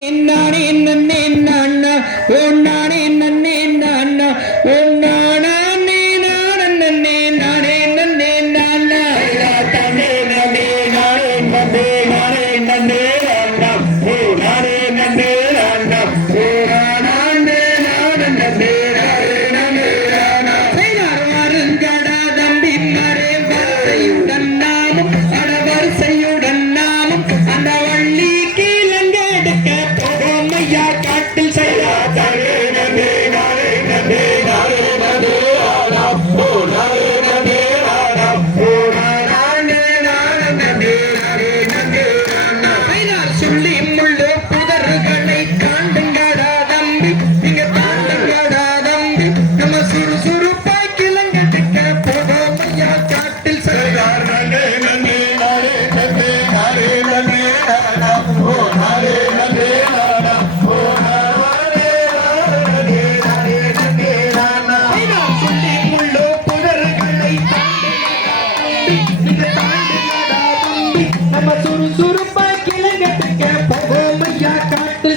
Not in the name காண்டுங்கடா தம்பி.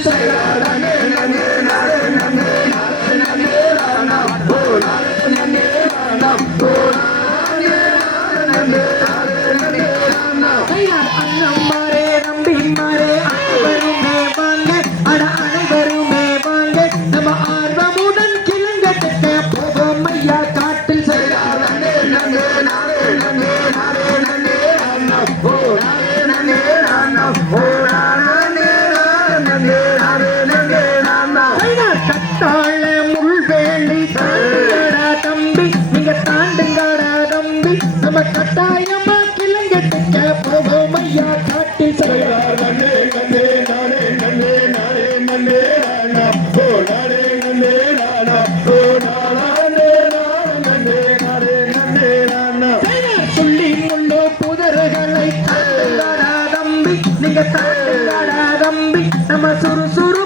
在 கட்டாயம் பாட்டிலும் கட்டிக்க போவோம் ஐயா காட்டி சரையார் நன்னே நன்னே நானே நன்னே நானே நன்னே நானா ஓ நானே நன்னே நானா ஓ நானே நானே நானே நன்னே நானா நீங்க தம்பி நம்ம சுறுசுறு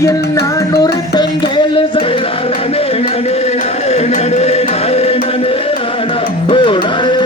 வழியில் நான் ஒரு பெண்கள் செய்தாரே நடே நடே நடே நடே நடே நடே